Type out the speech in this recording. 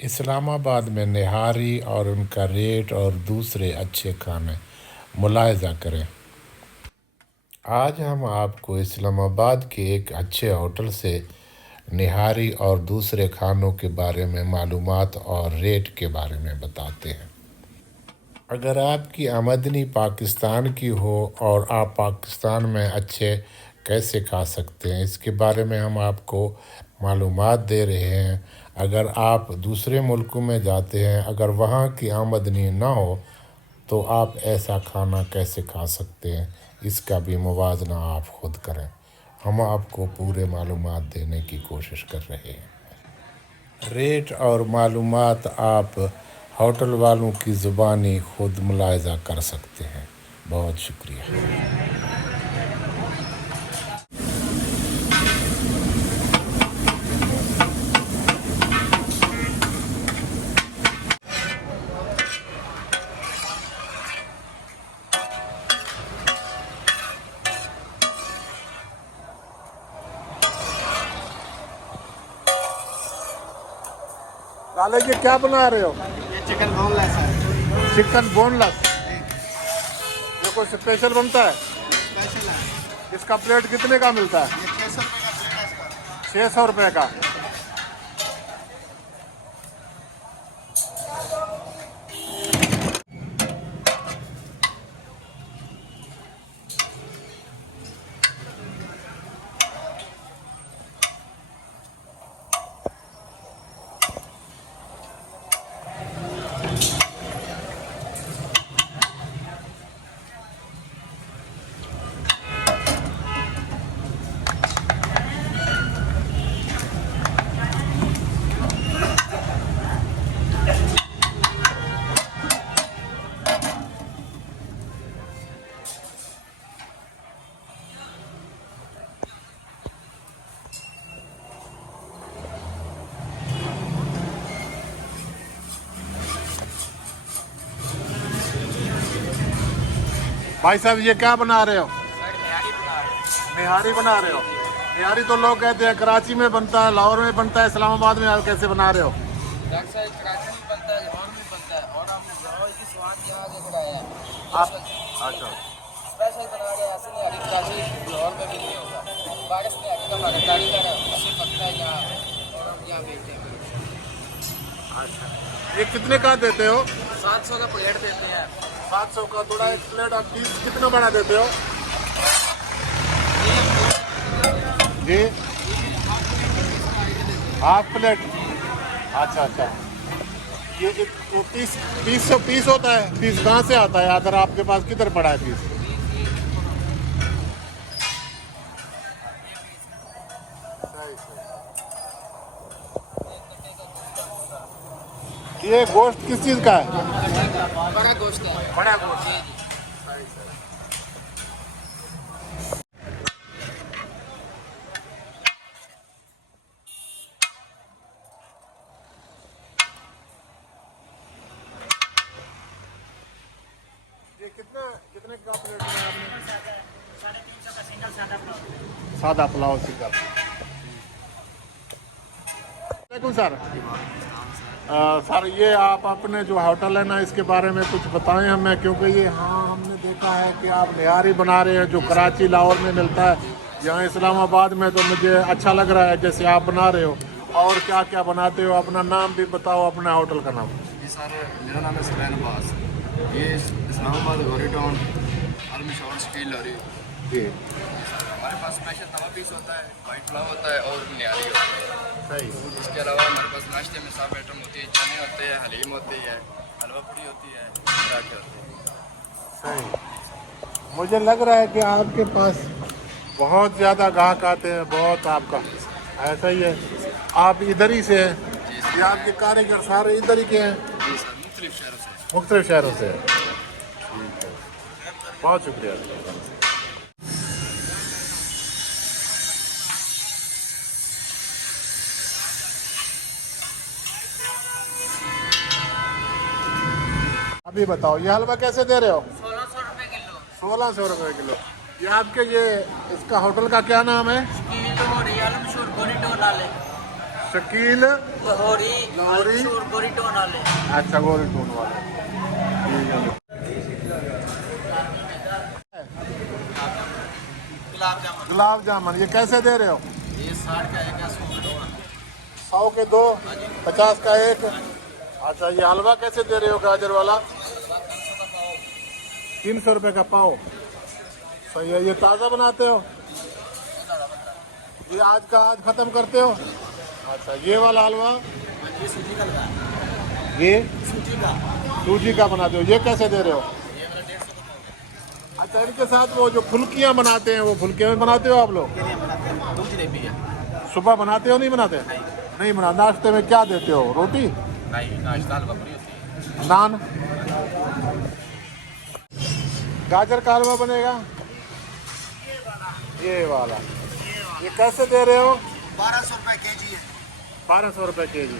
इस्लामाबाद में निहारी और उनका रेट और दूसरे अच्छे खाने मुलाहिज़ा करें। आज हम आपको इस्लामाबाद के एक अच्छे होटल से निहारी और दूसरे खानों के बारे में मालूमात और रेट के बारे में बताते हैं। अगर आपकी आमदनी पाकिस्तान की हो और आप पाकिस्तान में अच्छे कैसे खा सकते हैं, इसके बारे में हम आपको मालूमात दे रहे हैं। अगर आप दूसरे मुल्कों में जाते हैं, अगर वहाँ की आमदनी ना हो तो आप ऐसा खाना कैसे खा सकते हैं, इसका भी मुवाजना आप ख़ुद करें। हम आपको पूरे मालूमात देने की कोशिश कर रहे हैं। रेट और मालूमात आप होटल वालों की ज़ुबानी ख़ुद मुलाहिज़ा कर सकते हैं। बहुत शुक्रिया। लाले जी क्या बना रहे हो? ये चिकन बोनलेस है। चिकन बोनलेस, ये कोई स्पेशल बनता है? स्पेशल है। इसका प्लेट कितने का मिलता है? ये 600 रुपये का प्लेट है इसका। 600 रुपये का। भाई साहब ये क्या बना रहे हो? निहारी बना रहे हो। निहारी तो लोग कहते हैं कराची में बनता है, लाहौर में बनता है, इस्लामाबाद में आप कैसे बना रहे हो? कराची में बनता है, लाहौर में बनता है और हमने लाहौर की स्वाद के आगे खिलाया है। आप अच्छा स्पेशल बना रहे हैं। असली निहारी कराची लाहौर में भी नहीं होगा। बारिश निहारी का पाकिस्तानी का असली पकता है यहाँ और हम यहाँ बेचते हैं। अच्छा, ये कितने का देते हो? 700 का प्लेट देते हैं। 700 का। थोड़ा एक प्लेट आप पीस कितना बना देते हो जी? Half plate. अच्छा अच्छा, ये वो पीस होता है। पीस कहाँ से आता है? अगर आपके पास किधर पड़ा है पीस? ये गोश्त किस चीज़ का है? बड़ा गोश्त है। बड़ा गोश्त। ये कितने का प्लेट बनाया आपने? 350 का सिंगल सादा पुलाव। सादा पुलाव सिंगल। देखो सर, सर ये आप अपने जो होटल है ना, इसके बारे में कुछ बताएं हमें, क्योंकि ये हाँ हमने देखा है कि आप निहारी बना रहे हैं जो कराची लाहौर में मिलता है, यहाँ इस्लामाबाद में तो मुझे अच्छा लग रहा है जैसे आप बना रहे हो। और क्या क्या बनाते हो? अपना नाम भी बताओ, अपना होटल का नाम। जी सर, मेरा नाम है सुरैन अब्बास। ये इस्लामाबाद गौरी टाउन अलमिशौर स्टील लॉरी। जी हमारे पास स्पेशल तवा पीस होता है, वाइट पुलाव होता है और निहारी होता है। सही। इसके अलावा हमारे पास नाश्ते में सब आइटम होती है। चने होते हैं, हलीम होती है, हलवा पूड़ी होती है, पराठे होते हैं। सही। मुझे लग रहा है कि आपके पास बहुत ज़्यादा ग्राहक आते हैं, बहुत आपका ऐसा ही है। आप इधर ही से हैं जी सर। या आपके कारीगर सारे इधर ही के हैं? जी सर, मुख्तलिफ शहरों से। मुख्तलिफ शहरों से। बहुत शुक्रिया। अभी बताओ ये हलवा कैसे दे रहे हो? 1600 रुपये किलो। 1600 रुपये किलो। ये आपके ये इसका होटल का क्या नाम है? रियल मशहूर गौरी टाउन डाले। शकील लाहौरी लाहौरी गोरी टोन वाले अच्छा गोरी टून वाले ठीक है गुलाब जामुन गुलाब जामुन ये कैसे दे रहे हो ये 60 का एक 100 का 100 के 2 50 का एक अच्छा ये हलवा कैसे दे रहे हो गाजर वाला 300 रुपये का पाव सही है ये ताज़ा बनाते हो ये आज का आज खत्म करते हो अच्छा ये वाला हलवा ये सूजी का लगा ये सूजी का सूजी का बनाते हो ये कैसे दे रहे हो अच्छा इनके साथ वो जो फुल्कियाँ बनाते हैं वो फुल्कियाँ भी बनाते हो आप लोग दूध जलेबी है सुबह बनाते हो नहीं बनाते नहीं बना नाश्ते में क्या देते हो रोटी नहीं नाश्ता हलवा पूरी होती है नान गाजर का हलवा बनेगा ये वाला ये कैसे दे रहे हो 1200 रुपए केजी है 1200 रुपये के जी